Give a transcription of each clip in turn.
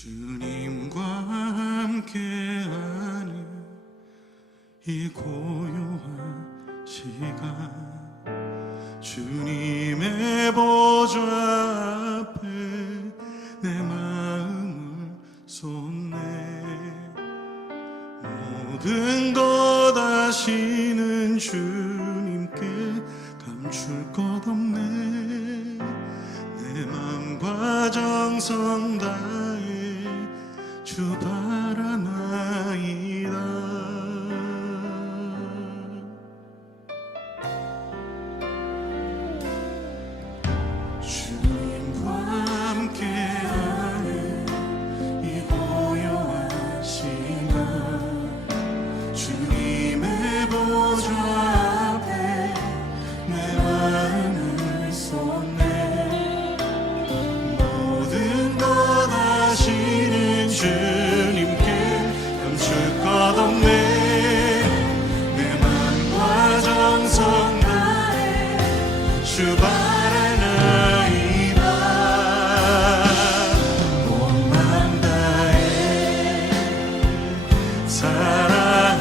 주님과 함께하는 이 고요한 시간, 주님의 보좌 앞에 내 마음을 쏟네. 모든 것 아시는 주님께 감출 것 없네. 내 맘과 정성 다해 주 바라나이다. 주님과 함께하는 이 고요한 시간, 주님의 보좌 앞에 내 마음을 쏟네. 모든 것 아시는 주님께 감출 것 없네. 내 맘과 정성 다해 주 바라나이다. 온 맘 다해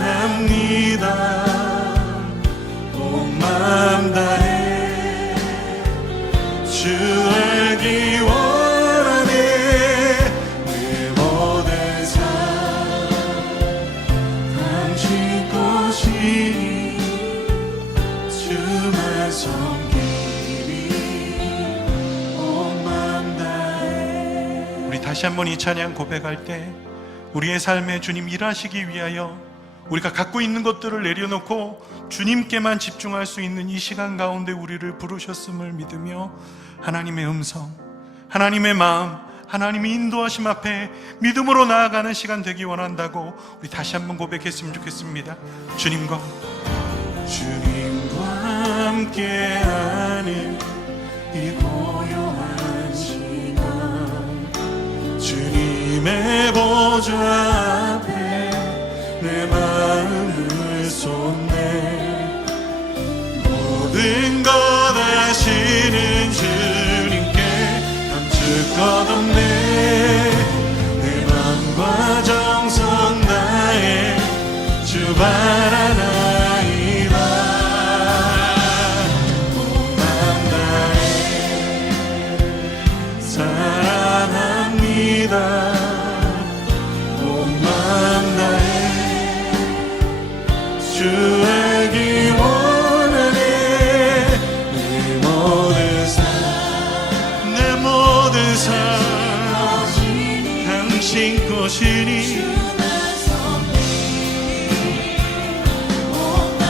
사랑합니다. 온 맘 다해 주 알기 원하네. 내 모든 삶 당신 것이니 주만 섬기리. 온 맘 다해. 우리 다시 한번 이 찬양 고백할 때 우리의 삶에 주님 일하시기 위하여 우리가 갖고 있는 것들을 내려놓고 주님께만 집중할 수 있는 이 시간 가운데 우리를 부르셨음을 믿으며 하나님의 음성, 하나님의 마음, 하나님의 인도하심 앞에 믿음으로 나아가는 시간 되기 원한다고 우리 다시 한번 고백했으면 좋겠습니다. 주님과 함께하는 이 고요한 시간, 주님의 보좌 앞에 내 마음을 쏟네. 모든 것 아시는 주님께 감출 것 없네. 내 맘과 정성 다해 주 바라나이다. 온 맘 다해 사랑합니다. 온 맘 다해 주 알기 원하네. 내 모든 삶 당신 것이니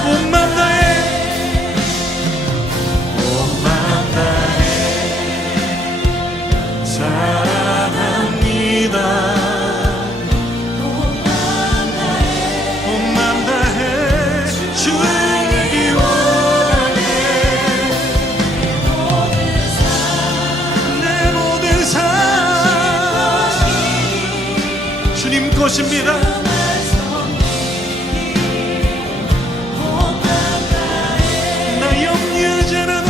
온 맘 다해 사랑합니다. 주님 것입니다. 나 염려하지 않아도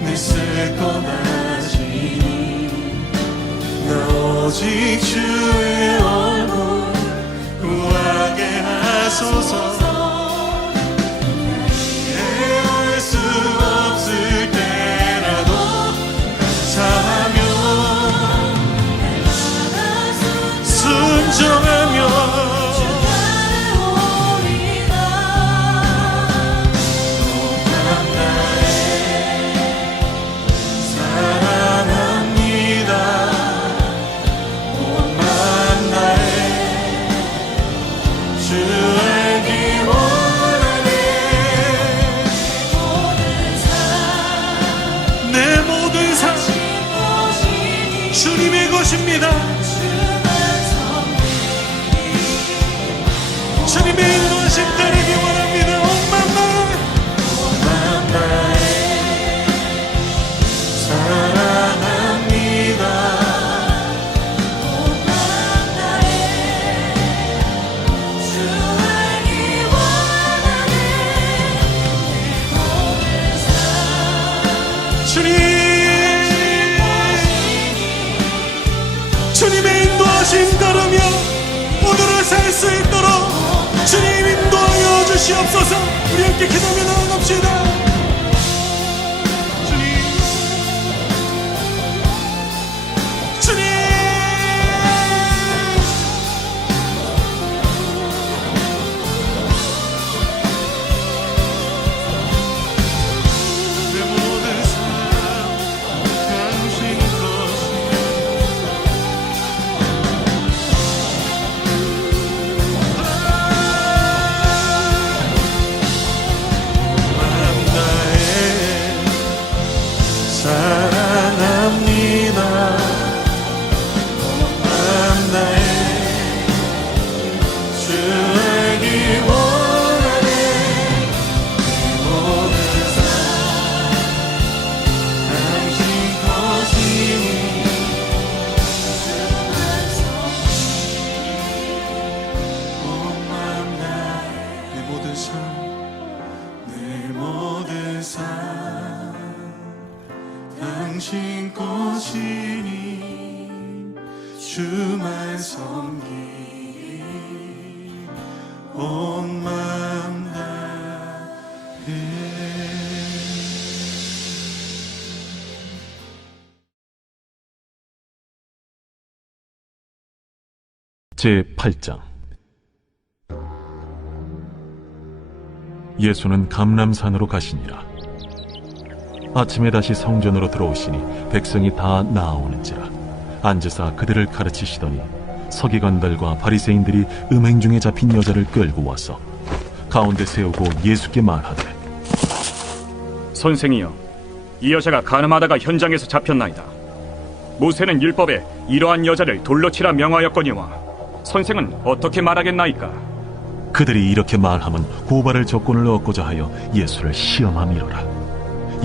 내 쓸 것 아시니. 나 오직 주의 얼굴 구하게 하소서. 헤아릴 수 없을 때라도 감사하며 순종하며 사랑합니다. 온 맘 다해 주 알기 원하네. 내 모든 삶 주님의 것입니다. 주님의 인도하심 따르기 원합니다. 온 맘 다해 사랑합니다. 온 맘 다해 주 알기 원하네. 내 모든 삶 주님 수 있도록 주님 인도하여 주시옵소서. 우리 함께 기도하며 나아갑시다. 당신 것이니 주만 섬기리 온 마음 다해. 제8장. 예수는 감람산으로 가시니라. 아침에 다시 성전으로 들어오시니 백성이 다 나아오는지라. 앉으사 그들을 가르치시더니 서기관들과 바리새인들이 음행 중에 잡힌 여자를 끌고 와서 가운데 세우고 예수께 말하되, 선생이여, 이 여자가 간음하다가 현장에서 잡혔나이다. 모세는 율법에 이러한 여자를 돌로 치라 명하였거니와 선생은 어떻게 말하겠나이까? 그들이 이렇게 말하면 고발할 조건을 얻고자 하여 예수를 시험함이로라.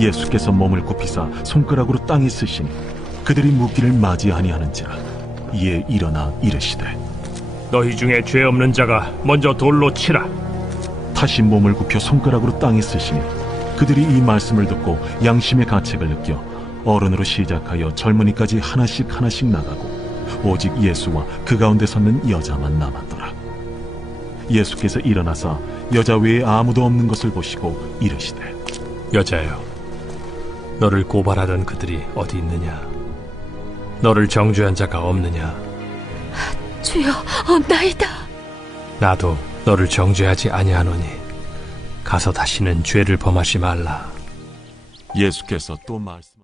예수께서 몸을 굽히사 손가락으로 땅에 쓰시니 그들이 묻기를 맞이하니 하는지라. 이에 일어나 이르시되, 너희 중에 죄 없는 자가 먼저 돌로 치라. 다시 몸을 굽혀 손가락으로 땅에 쓰시니 그들이 이 말씀을 듣고 양심의 가책을 느껴 어른으로 시작하여 젊은이까지 하나씩 나가고 오직 예수와 그 가운데 섰는 여자만 남았더라. 예수께서 일어나사 여자 외에 아무도 없는 것을 보시고 이르시되, 여자여, 너를 고발하던 그들이 어디 있느냐? 너를 정죄한 자가 없느냐? 주여, 없나이다. 나도 너를 정죄하지 아니하노니 가서 다시는 죄를 범하지 말라. 예수께서 또 말씀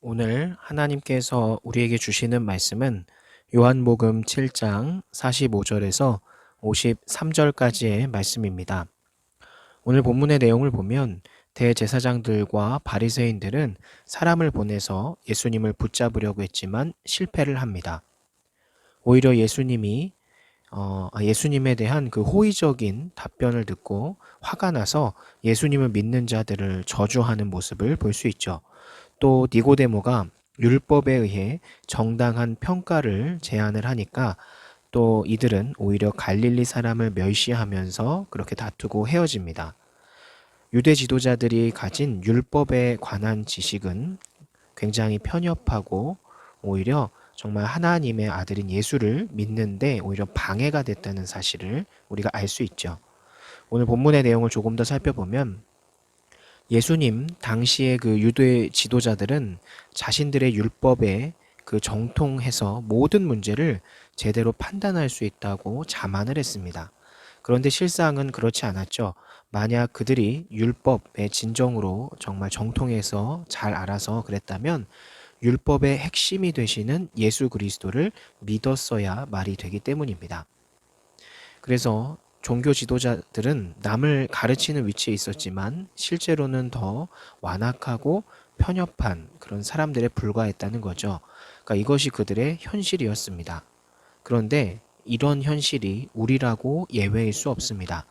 오늘 하나님께서 우리에게 주시는 말씀은 요한복음 7장 45절에서 53절까지의 말씀입니다. 오늘 본문의 내용을 보면 대제사장들과 바리새인들은 사람을 보내서 예수님을 붙잡으려고 했지만 실패를 합니다. 오히려 예수님에 대한 그 호의적인 답변을 듣고 화가 나서 예수님을 믿는 자들을 저주하는 모습을 볼 수 있죠. 또 니고데모가 율법에 의해 정당한 평가를 제안을 하니까 또 이들은 오히려 갈릴리 사람을 멸시하면서 그렇게 다투고 헤어집니다. 유대 지도자들이 가진 율법에 관한 지식은 굉장히 편협하고 오히려 정말 하나님의 아들인 예수를 믿는데 오히려 방해가 됐다는 사실을 우리가 알 수 있죠. 오늘 본문의 내용을 조금 더 살펴보면 예수님 당시의 그 유대 지도자들은 자신들의 율법에 그 정통해서 모든 문제를 제대로 판단할 수 있다고 자만을 했습니다. 그런데 실상은 그렇지 않았죠. 만약 그들이 율법의 진정으로 정말 정통해서 잘 알아서 그랬다면 율법의 핵심이 되시는 예수 그리스도를 믿었어야 말이 되기 때문입니다. 그래서 종교 지도자들은 남을 가르치는 위치에 있었지만 실제로는 더 완악하고 편협한 그런 사람들에 불과했다는 거죠. 그러니까 이것이 그들의 현실이었습니다. 그런데 이런 현실이 우리라고 예외일 수 없습니다.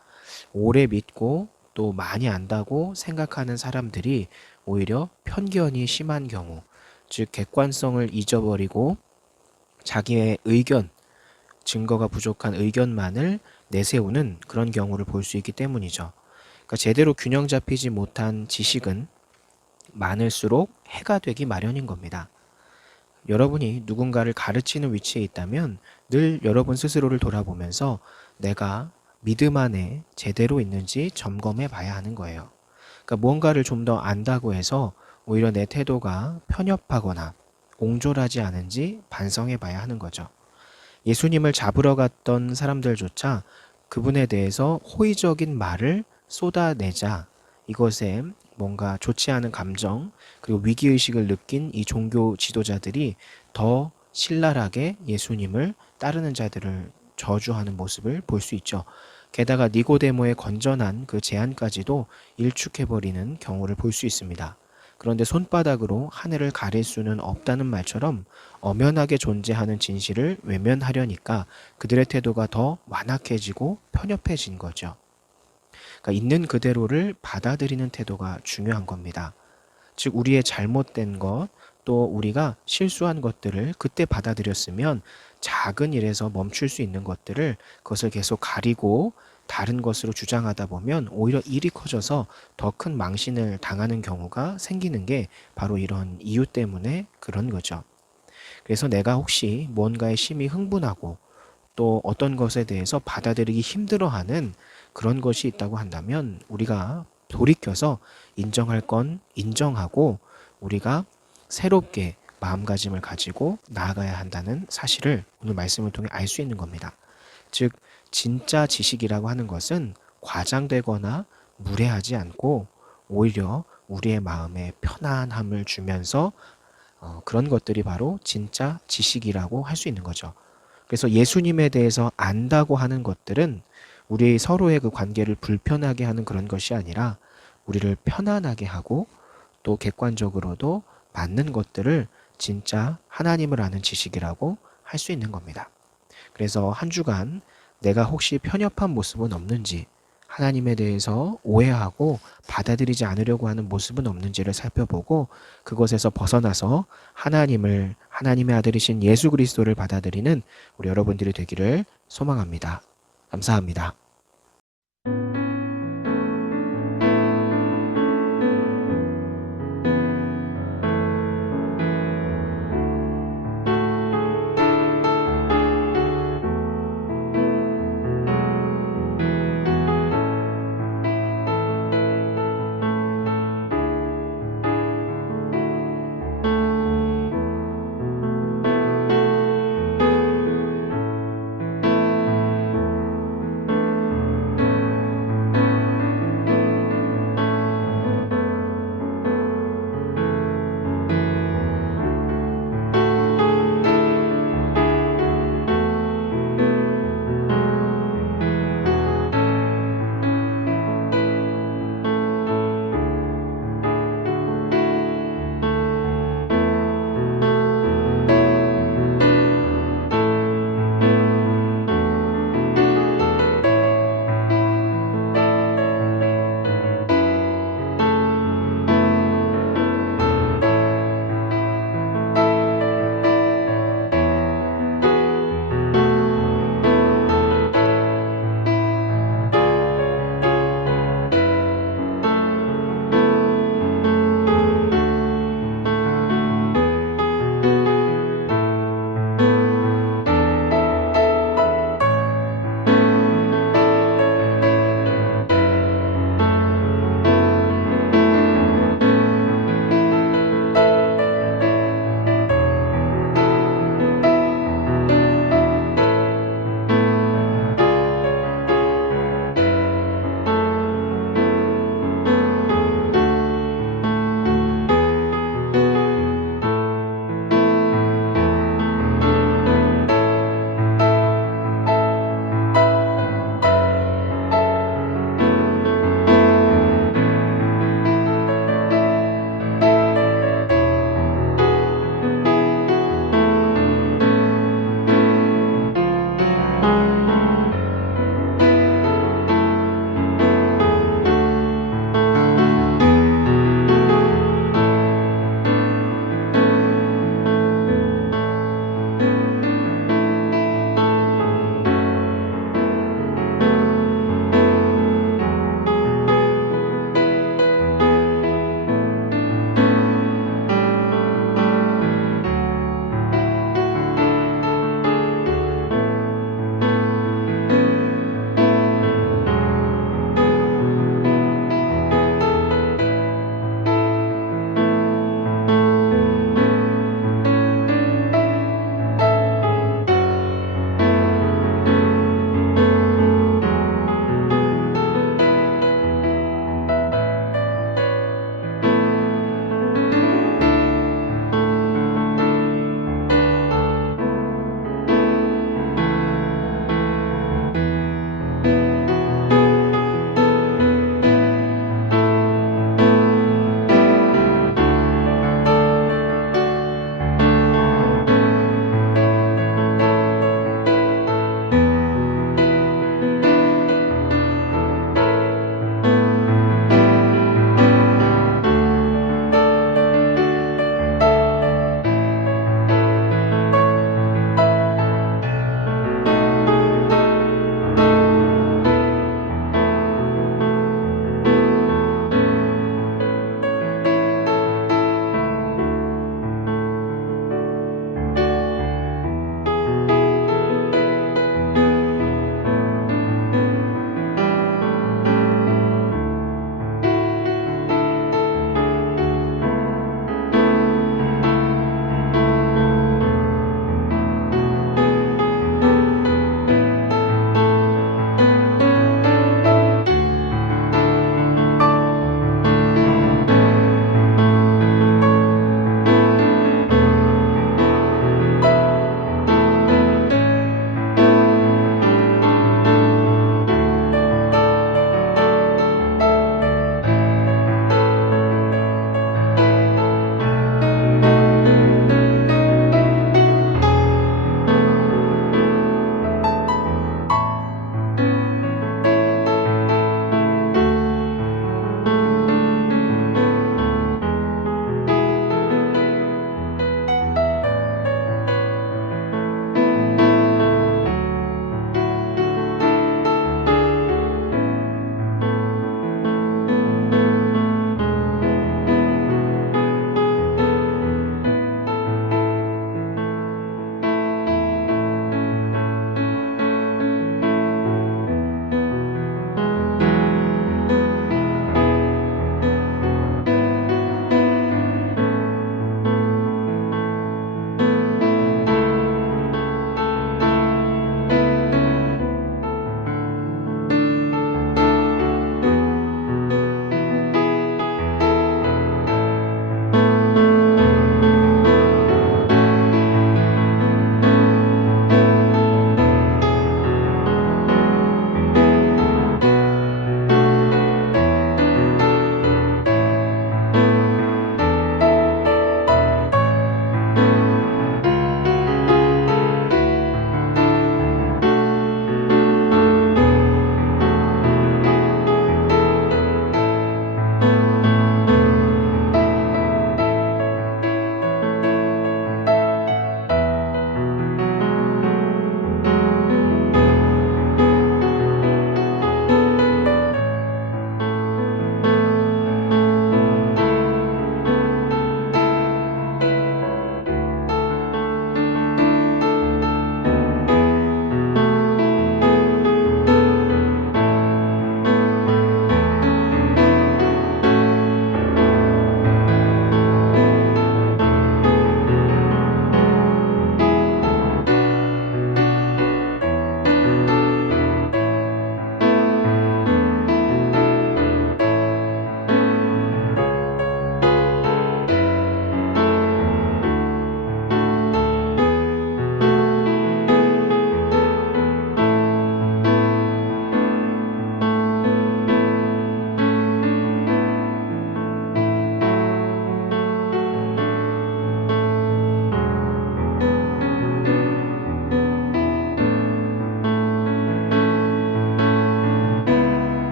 오래 믿고 또 많이 안다고 생각하는 사람들이 오히려 편견이 심한 경우, 즉 객관성을 잊어버리고 자기의 의견, 증거가 부족한 의견만을 내세우는 그런 경우를 볼 수 있기 때문이죠. 그러니까 제대로 균형 잡히지 못한 지식은 많을수록 해가 되기 마련인 겁니다. 여러분이 누군가를 가르치는 위치에 있다면 늘 여러분 스스로를 돌아보면서 내가 믿음 안에 제대로 있는지 점검해 봐야 하는 거예요. 그러니까 무언가를 좀 더 안다고 해서 오히려 내 태도가 편협하거나 옹졸하지 않은지 반성해 봐야 하는 거죠. 예수님을 잡으러 갔던 사람들조차 그분에 대해서 호의적인 말을 쏟아내자 이것에 뭔가 좋지 않은 감정 그리고 위기의식을 느낀 이 종교 지도자들이 더 신랄하게 예수님을 따르는 자들을 저주하는 모습을 볼 수 있죠. 게다가 니고데모의 건전한 그 제안까지도 일축해버리는 경우를 볼 수 있습니다. 그런데 손바닥으로 하늘을 가릴 수는 없다는 말처럼 엄연하게 존재하는 진실을 외면하려니까 그들의 태도가 더 완악해지고 편협해진 거죠. 그러니까 있는 그대로를 받아들이는 태도가 중요한 겁니다. 즉 우리의 잘못된 것, 또 우리가 실수한 것들을 그때 받아들였으면 작은 일에서 멈출 수 있는 것들을 그것을 계속 가리고 다른 것으로 주장하다 보면 오히려 일이 커져서 더 큰 망신을 당하는 경우가 생기는 게 바로 이런 이유 때문에 그런 거죠. 그래서 내가 혹시 무언가에 심히 흥분하고 또 어떤 것에 대해서 받아들이기 힘들어하는 그런 것이 있다고 한다면 우리가 돌이켜서 인정할 건 인정하고 우리가 새롭게 마음가짐을 가지고 나아가야 한다는 사실을 오늘 말씀을 통해 알 수 있는 겁니다. 즉 진짜 지식이라고 하는 것은 과장되거나 무례하지 않고 오히려 우리의 마음에 편안함을 주면서 그런 것들이 바로 진짜 지식이라고 할 수 있는 거죠. 그래서 예수님에 대해서 안다고 하는 것들은 우리 서로의 그 관계를 불편하게 하는 그런 것이 아니라 우리를 편안하게 하고 또 객관적으로도 맞는 것들을 진짜 하나님을 아는 지식이라고 할 수 있는 겁니다. 그래서 한 주간 내가 혹시 편협한 모습은 없는지, 하나님에 대해서 오해하고 받아들이지 않으려고 하는 모습은 없는지를 살펴보고 그것에서 벗어나서 하나님의 아들이신 예수 그리스도를 받아들이는 우리 여러분들이 되기를 소망합니다. 감사합니다.